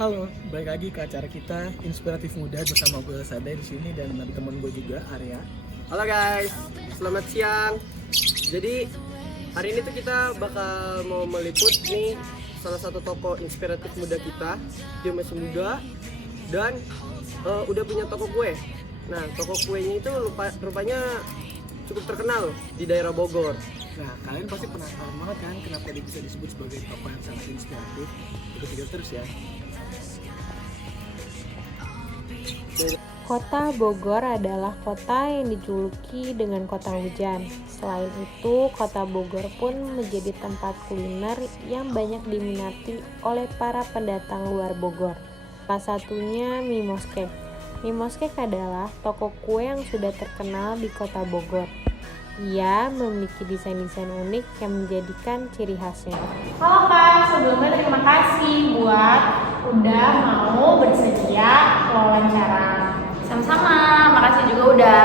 Halo, balik lagi ke acara kita Inspiratif Muda bersama gue Sade di sini dan ada teman gue juga Arya. Halo guys, selamat siang. Jadi hari ini tuh kita bakal mau meliput nih salah satu tokoh inspiratif muda kita. Dia masih muda dan udah punya toko kue. Nah, toko kuenya itu rupanya cukup terkenal di daerah Bogor. Nah, kalian pasti penasaran banget kan kenapa dia bisa disebut sebagai tokoh yang sangat inspiratif. Ikuti terus ya. Kota Bogor adalah kota yang dijuluki dengan kota hujan. Selain itu, kota Bogor pun menjadi tempat kuliner yang banyak diminati oleh para pendatang luar Bogor. Salah satunya Mimos Cake. Mimos Cake adalah toko kue yang sudah terkenal di kota Bogor. Ia memiliki desain-desain unik yang menjadikan ciri khasnya. Halo Kak, sebelumnya terima kasih buat udah mau bersedia wawancara. Sama-sama, makasih juga udah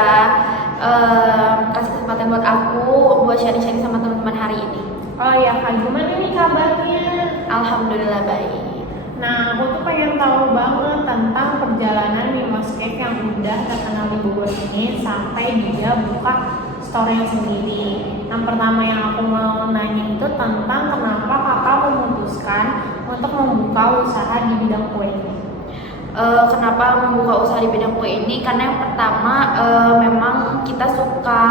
kasih kesempatan buat aku buat sharing-sharing sama teman-teman hari ini. Oh ya Kak, gimana nih kabarnya? Alhamdulillah baik. Nah, aku tuh pengen tahu banget tentang perjalanan Mimos Cake yang udah terkenal di Bogor ini sampai dia buka store sendiri. Yang pertama yang aku mau nanya itu tentang kenapa kakak memutuskan untuk membuka usaha di bidang kue ini. Kenapa membuka usaha di bidang kue ini? Karena yang pertama memang kita suka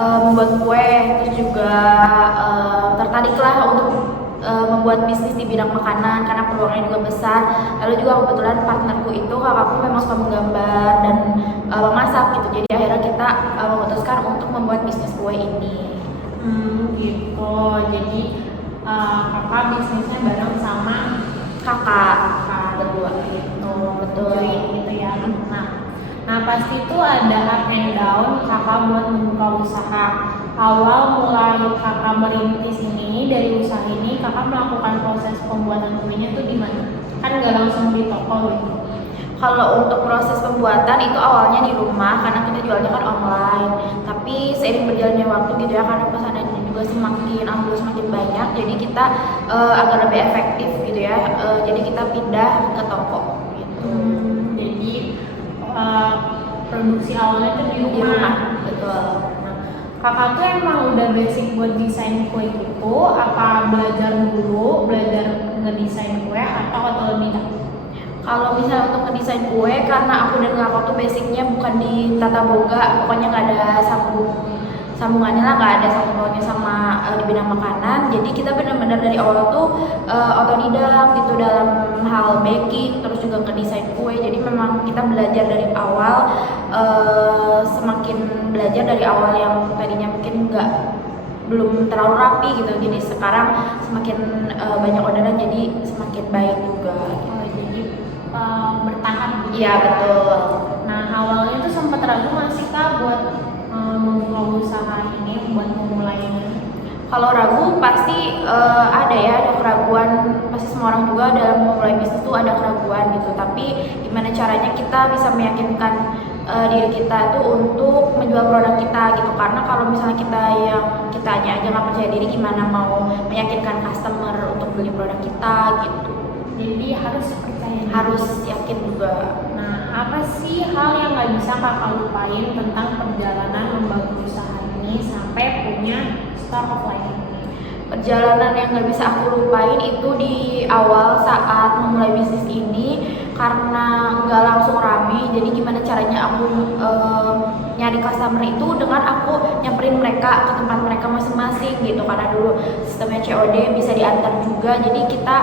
membuat kue, terus juga tertariklah untuk membuat bisnis di bidang makanan karena peluangnya juga besar. Lalu juga kebetulan partnerku itu kakakku memang suka menggambar dan memasak gitu. Jadi akhirnya kita memutuskan untuk membuat bisnis kue ini. Gitu. Jadi kakak bisnisnya bareng sama Kakak berdua gitu. Betul. Gitu ya. Nah pasti itu ada up and down kakak buat membuka usaha. Awal mulai kakak merintis ini dari usaha ini, kakak melakukan proses pembuatan kuenya tuh gimana? Kan nggak langsung di toko gitu. Kalau untuk proses pembuatan itu awalnya di rumah karena kita jualnya kan online. Tapi seiring berjalannya waktu gitu ya, karena pesanannya juga semakin banyak, jadi kita agar lebih efektif gitu ya. Jadi kita pindah ke toko gitu. Jadi produksi awalnya tuh di rumah. Betul. Kakak tuh emang udah basic buat desain kue gitu, apa belajar ngedesain kue atau otodidak? Kalau misalnya untuk ngedesain kue, karena aku dan kakak tuh basicnya bukan di tata boga, pokoknya nggak ada sambungannya lah, nggak ada sambung pautnya sama di bidang makanan. Jadi kita benar-benar dari awal tuh otodidak gitu dalam hal baking, terus juga ngedesain kue. Jadi memang kita belajar dari awal, semakin belajar dari awal yang tadinya mungkin belum terlalu rapi gitu. Jadi sekarang semakin banyak orderan, jadi semakin baik juga. Jadi bertahap gitu. Iya betul. Nah awalnya tuh sempat ragu nggak sih Kak buat membuka usaha ini, buat memulainya? Kalau ragu pasti ada ya, ada keraguan. Pasti semua orang juga dalam memulai bisnis tuh ada keraguan gitu. Tapi gimana caranya kita bisa meyakinkan diri kita tuh untuk menjual produk kita gitu. Karena kalau misalnya kitanya aja nggak percaya diri, gimana mau meyakinkan customer untuk beli produk kita gitu. Jadi harus percaya diri. Harus yakin juga. Nah apa sih hal yang nggak bisa kakak lupain tentang perjalanan membangun usaha ini sampai punya store offline? Perjalanan yang nggak bisa aku lupain itu di awal saat memulai bisnis ini, karena nggak langsung rame. Jadi gimana caranya aku nyari customer itu dengan aku nyamperin mereka ke tempat mereka masing-masing gitu. Karena dulu sistemnya COD bisa diantar juga, jadi kita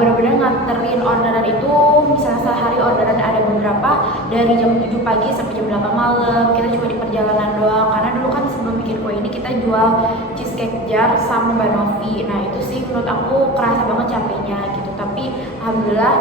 benar-benar nganterin orderan itu. Misalnya sehari orderan ada beberapa, dari jam 7 pagi sampai jam 8 malam. Kita cuma di perjalanan doang, karena dulu kan sebelum bikin kue ini kita jual cheesecake jar sama banoffee. Nah itu sih menurut aku kerasa banget capeknya gitu. Tapi alhamdulillah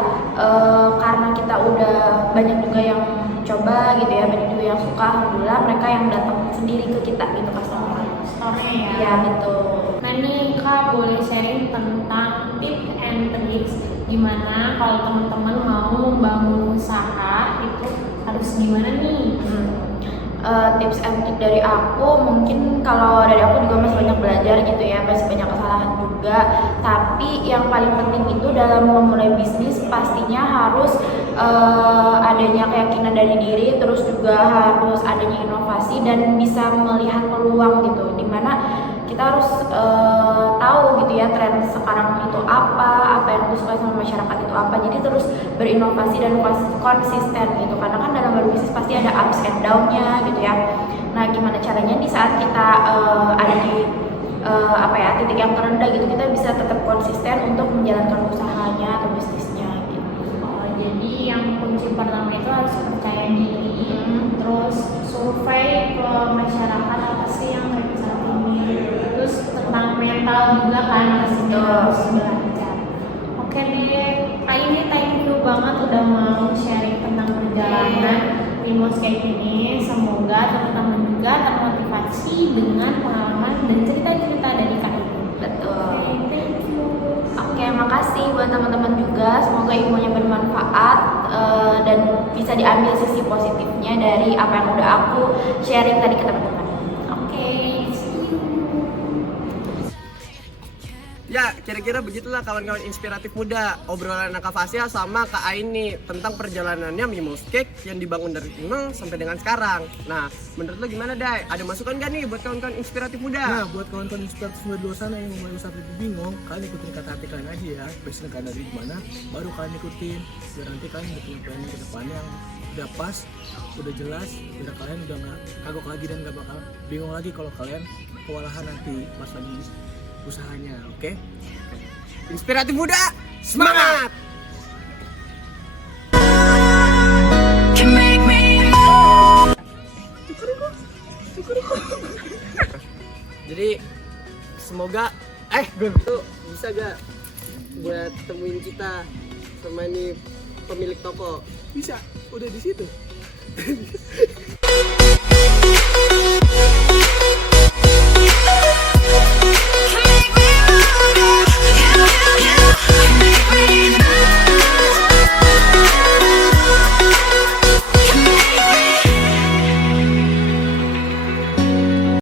karena kita udah banyak juga yang coba gitu ya, banyak juga yang suka, alhamdulillah mereka yang datang sendiri ke kita gitu customer. Store-nya ya? Iya betul. Nah nih Kak boleh sharing tentang tips and tricks gimana kalau teman-teman mau membangun usaha itu harus gimana nih? Tips and trick dari aku, mungkin kalau dari aku juga masih banyak belajar gitu ya, masih banyak kesalahan juga. juga. Tapi yang paling penting itu dalam memulai bisnis pastinya harus adanya keyakinan dari diri, terus juga harus adanya inovasi dan bisa melihat peluang gitu, dimana kita harus tahu gitu ya tren sekarang itu apa yang disukai sama masyarakat itu apa, jadi terus berinovasi dan konsisten gitu, karena kan dalam berbisnis pasti ada ups and down-nya gitu ya. Nah gimana caranya di saat kita ada di titik yang terendah gitu, kita bisa tetap konsisten untuk menjalankan usahanya atau bisnisnya gitu. Jadi yang kunci pertama itu harus percaya diri, terus survei ke masyarakat apa sih yang lagi saat ini, terus tentang mental juga kan pastinya harus belajar. Oke deh, ini thank you banget udah mau sharing tentang perjalanan Mimos kayak gini. Semoga teman-teman juga termotivasi dengan pengalaman dan cerita-cerita dari Kak Ibu. Betul. Thank you. Oke, makasih buat teman-teman juga. Semoga ilmunya bermanfaat dan bisa diambil sisi positifnya dari apa yang udah aku sharing tadi ke teman-teman. Oke, see you. Ya, kira-kira begitulah kawan-kawan inspiratif muda, obrolan Kak Fasya sama Kak Aini tentang perjalanannya Mimos Cake yang dibangun dari nol sampai dengan sekarang. Nah, menurut lo gimana, Dai? Ada masukan gak nih buat kawan-kawan inspiratif muda? Nah, buat kawan-kawan inspiratif muda di luar sana yang mulai usaha tapi bingung, kalian ikutin kata hati kalian aja ya. Passion kalian dari mana, baru kalian ikutin. Biar nanti kalian udah punya plan ke depannya yang udah pas, udah jelas, biar kalian udah nggak kagok lagi dan nggak bakal bingung lagi kalau kalian kewalahan nanti pas lagi usahanya, oke? Inspiratif muda, semangat! Jadi semoga itu bisa gak buat temuin kita sama ini pemilik toko? Bisa, udah di situ.